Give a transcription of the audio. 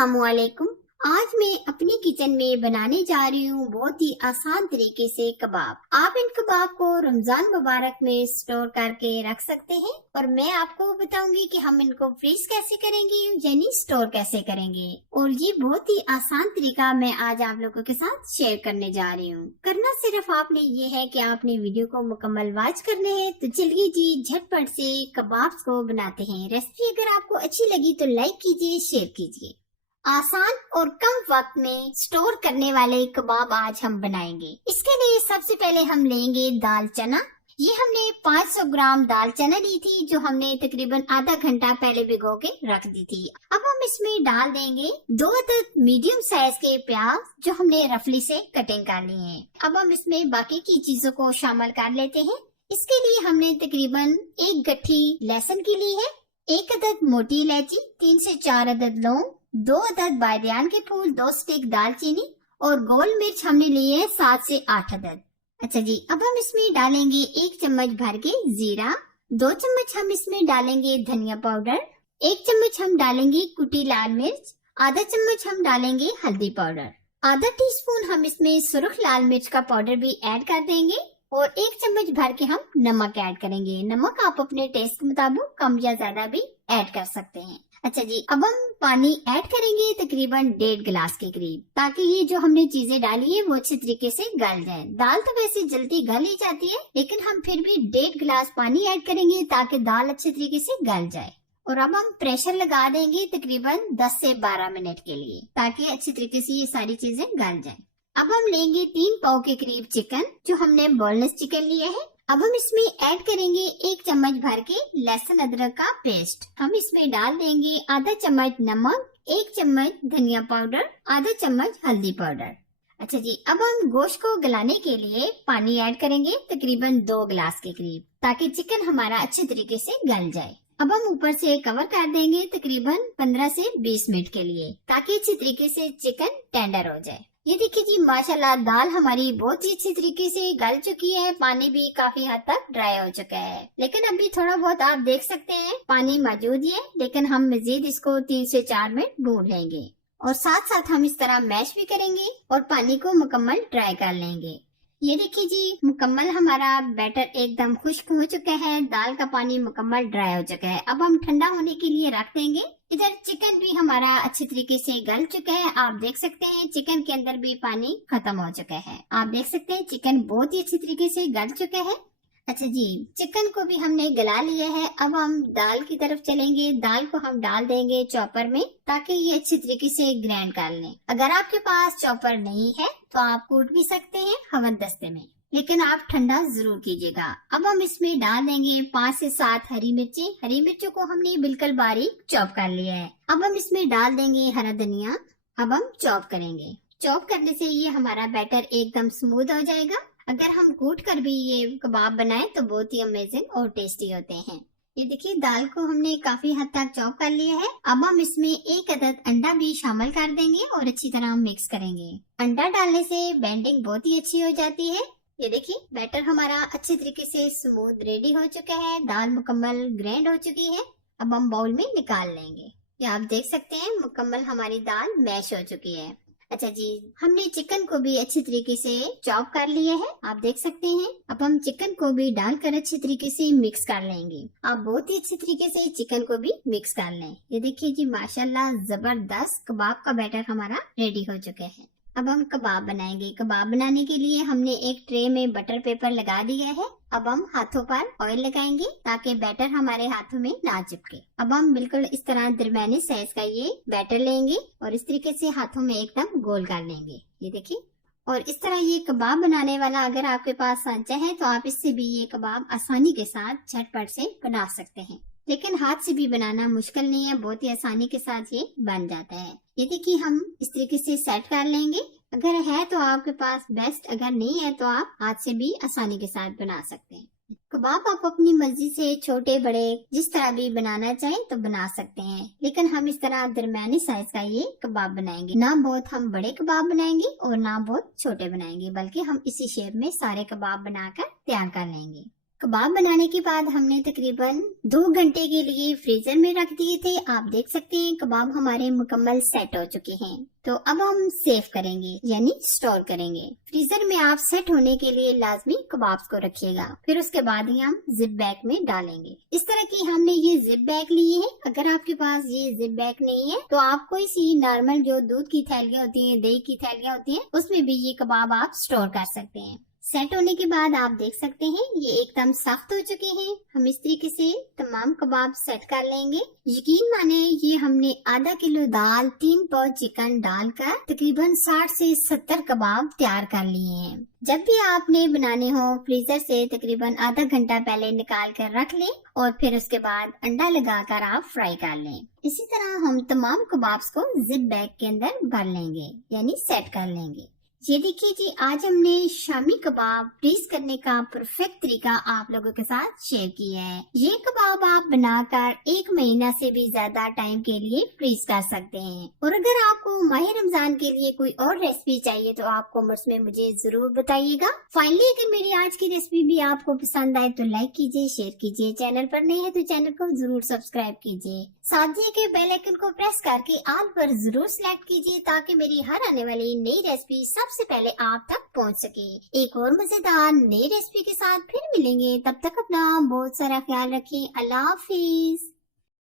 अस्सलामुअलैकुम। आज मैं अपनी किचन में बनाने जा रही हूँ बहुत ही आसान तरीके से कबाब। आप इन कबाब को रमजान मुबारक में स्टोर करके रख सकते हैं और मैं आपको बताऊंगी कि हम इनको फ्रीज कैसे करेंगे, यानी स्टोर कैसे करेंगे। और ये बहुत ही आसान तरीका मैं आज आप लोगों के साथ शेयर करने जा रही हूँ। करना सिर्फ आपने ये है कि आपने वीडियो को मुकम्मल वॉच करने हैं। तो चलिए जी झटपट से कबाब को बनाते हैं। रेसिपी अगर आपको अच्छी लगी तो लाइक कीजिए, शेयर कीजिए। आसान और कम वक्त में स्टोर करने वाले कबाब आज हम बनाएंगे। इसके लिए सबसे पहले हम लेंगे दाल चना। ये हमने 500 ग्राम दाल चना ली थी, जो हमने तकरीबन आधा घंटा पहले भिगो के रख दी थी। अब हम इसमें डाल देंगे 2 अदद मीडियम साइज के प्याज, जो हमने रफली से कटिंग कर लिए हैं। अब हम इसमें बाकी की चीजों को शामिल कर लेते हैं। इसके लिए हमने तकरीबन 1 गट्ठी लहसुन की ली है, 1 अदद मोटी इलायची, 3 से 4 अदद लौंग, 2 अदद बादियान के फूल, 2 स्टिक दालचीनी और गोल मिर्च हमने लिए है 7 से 8 अदद। अच्छा जी, अब हम इसमें डालेंगे 1 चम्मच भर के जीरा, 2 चम्मच हम इसमें डालेंगे धनिया पाउडर, 1 चम्मच हम डालेंगे कुटी लाल मिर्च, आधा चम्मच हम डालेंगे हल्दी पाउडर, आधा टीस्पून हम इसमें सुर्ख लाल मिर्च का पाउडर भी ऐड कर देंगे और 1 चम्मच भर के हम नमक ऐड करेंगे। नमक आप अपने टेस्ट के मुताबिक कम या ज्यादा भी ऐड कर सकते हैं। अच्छा जी, अब हम पानी ऐड करेंगे तकरीबन 1.5 गिलास के करीब, ताकि ये जो हमने चीजें डाली है वो अच्छे तरीके से गल जाए। दाल तो वैसे जल्दी गल ही जाती है, लेकिन हम फिर भी 1.5 गिलास पानी ऐड करेंगे ताकि दाल अच्छे तरीके से गल जाए। और अब हम प्रेशर लगा देंगे तकरीबन 10 से 12 मिनट के लिए, ताकि अच्छी तरीके से ये सारी चीजें गल जाए। अब हम लेंगे 3 पाव के करीब चिकन, जो हमने बोनलेस चिकन लिया है। अब हम इसमें ऐड करेंगे 1 चम्मच भर के लहसुन अदरक का पेस्ट। हम इसमें डाल देंगे आधा चम्मच नमक, 1 चम्मच धनिया पाउडर, आधा चम्मच हल्दी पाउडर। अच्छा जी, अब हम गोश्त को गलाने के लिए पानी ऐड करेंगे तकरीबन 2 गिलास के करीब, ताकि चिकन हमारा अच्छे तरीके से गल जाए। अब हम ऊपर से कवर कर देंगे तकरीबन 15 से 20 मिनट के लिए, ताकि अच्छी तरीके से चिकन टेंडर हो जाए। ये देखिए जी, माशाल्लाह दाल हमारी बहुत ही अच्छी तरीके से गल चुकी है। पानी भी काफी हद तक ड्राई हो चुका है, लेकिन अभी थोड़ा बहुत आप देख सकते हैं पानी मौजूद है। लेकिन हम मजीद इसको 3 से 4 मिनट भून लेंगे और साथ साथ हम इस तरह मैश भी करेंगे और पानी को मुकम्मल ड्राई कर लेंगे। ये देखिए जी, मुकम्मल हमारा बैटर एकदम खुश्क हो चुका है, दाल का पानी मुकम्मल ड्राई हो चुका है। अब हम ठंडा होने के लिए रख देंगे। इधर चिकन भी हमारा अच्छे तरीके से गल चुका है। आप देख सकते हैं चिकन के अंदर भी पानी खत्म हो चुका है। आप देख सकते हैं चिकन बहुत ही अच्छी तरीके से गल चुका है। अच्छा जी, चिकन को भी हमने गला लिया है। अब हम दाल की तरफ चलेंगे। दाल को हम डाल देंगे चॉपर में, ताकि ये अच्छी तरीके से ग्राइंड कर लें। अगर आपके पास चॉपर नहीं है तो आप कूट भी सकते हैं हवनदस्ते में, लेकिन आप ठंडा जरूर कीजिएगा। अब हम इसमें डाल देंगे 5 से 7 हरी मिर्ची। हरी मिर्चों को हमने बिल्कुल बारीक चॉप कर लिया है। अब हम इसमें डाल देंगे हरा धनिया। अब हम चॉप करेंगे। चॉप करने से ये हमारा बैटर एकदम स्मूथ हो जाएगा। अगर हम कूट कर भी ये कबाब बनाए तो बहुत ही अमेजिंग और टेस्टी होते हैं। ये देखिए, दाल को हमने काफी हद तक चॉप कर लिया है। अब हम इसमें 1 अदद अंडा भी शामिल कर देंगे और अच्छी तरह मिक्स करेंगे। अंडा डालने से बेंडिंग बहुत ही अच्छी हो जाती है। ये देखिए, बैटर हमारा अच्छी तरीके से स्मूथ रेडी हो चुका है। दाल मुकम्मल ग्राइंड हो चुकी है। अब हम बाउल में निकाल लेंगे। ये आप देख सकते हैं मुकम्मल हमारी दाल मैश हो चुकी है। अच्छा जी, हमने चिकन को भी अच्छी तरीके से चॉप कर लिया है। आप देख सकते हैं। अब हम चिकन को भी डालकर अच्छी तरीके से मिक्स कर लेंगे। आप बहुत ही अच्छी तरीके से चिकन को भी मिक्स कर लें। ये देखिए जी, माशाल्लाह जबरदस्त कबाब का बैटर हमारा रेडी हो चुका है। अब हम कबाब बनाएंगे। कबाब बनाने के लिए हमने एक ट्रे में बटर पेपर लगा दिया है। अब हम हाथों पर ऑयल लगाएंगे ताकि बैटर हमारे हाथों में ना चिपके। अब हम बिल्कुल इस तरह दरमियाने साइज का ये बैटर लेंगे और इस तरीके से हाथों में एकदम गोल कर लेंगे। ये देखिए, और इस तरह ये कबाब बनाने वाला अगर आपके पास सांचा है तो आप इससे भी ये कबाब आसानी के साथ झटपट से बना सकते हैं। लेकिन हाथ से भी बनाना मुश्किल नहीं है, बहुत ही आसानी के साथ ये बन जाता है। ये देखिए, हम इस तरीके से सेट कर लेंगे। अगर है तो आपके पास बेस्ट, अगर नहीं है तो आप हाथ से भी आसानी के साथ बना सकते हैं। कबाब आप अपनी मर्जी से छोटे बड़े जिस तरह भी बनाना चाहें तो बना सकते हैं, लेकिन हम इस तरह दरमियानी साइज का ये कबाब बनाएंगे। ना बहुत हम बड़े कबाब बनाएंगे और ना बहुत छोटे बनाएंगे, बल्कि हम इसी शेप में सारे कबाब बनाकर तैयार कर लेंगे। कबाब बनाने के बाद हमने तकरीबन 2 घंटे के लिए फ्रीजर में रख दिए थे। आप देख सकते हैं कबाब हमारे मुकम्मल सेट हो चुके हैं। तो अब हम सेव करेंगे यानी स्टोर करेंगे। फ्रीजर में आप सेट होने के लिए लाजमी कबाब्स को रखिएगा, फिर उसके बाद ही हम जिप बैग में डालेंगे। इस तरह की हमने ये जिप बैग लिए हैं। अगर आपके पास ये जिप बैग नहीं है तो आप कोई सी नॉर्मल जो दूध की थैलियाँ होती हैं, दही की थैलियाँ होती हैं, उसमें भी ये कबाब आप स्टोर कर सकते हैं। सेट होने के बाद आप देख सकते हैं ये एकदम सख्त हो चुके हैं। हम इस तरीके से तमाम कबाब सेट कर लेंगे। यकीन माने ये हमने आधा किलो दाल, 3 पाव चिकन डालकर तकरीबन 60 से 70 कबाब तैयार कर लिए हैं। जब भी आपने बनाने हो फ्रीजर से तकरीबन आधा घंटा पहले निकाल कर रख लें और फिर उसके बाद अंडा लगाकर आप फ्राई कर लें। इसी तरह हम तमाम कबाब्स को जिप बैग के अंदर भर लेंगे यानी सेट कर लेंगे। ये देखिए जी, आज हमने शामी कबाब फ्रीज करने का परफेक्ट तरीका आप लोगों के साथ शेयर किया है। ये कबाब आप बनाकर 1 महीना से भी ज्यादा टाइम के लिए फ्रीज कर सकते हैं। और अगर आपको माह रमजान के लिए कोई और रेसिपी चाहिए तो आप कमेंट्स में मुझे जरूर बताइएगा। फाइनली अगर मेरी आज की रेसिपी भी आपको पसंद आए तो लाइक कीजिए, शेयर कीजिए। चैनल पर नए हैं तो चैनल को जरूर सब्सक्राइब कीजिए। साथ ही के बेल आइकन को प्रेस करके ऑल पर जरूर सिलेक्ट कीजिए ताकि मेरी हर आने वाली नई रेसिपी सबसे पहले आप तक पहुंच सके। एक और मजेदार नई रेसिपी के साथ फिर मिलेंगे। तब तक अपना बहुत सारा ख्याल रखें। अल्लाह हाफिज।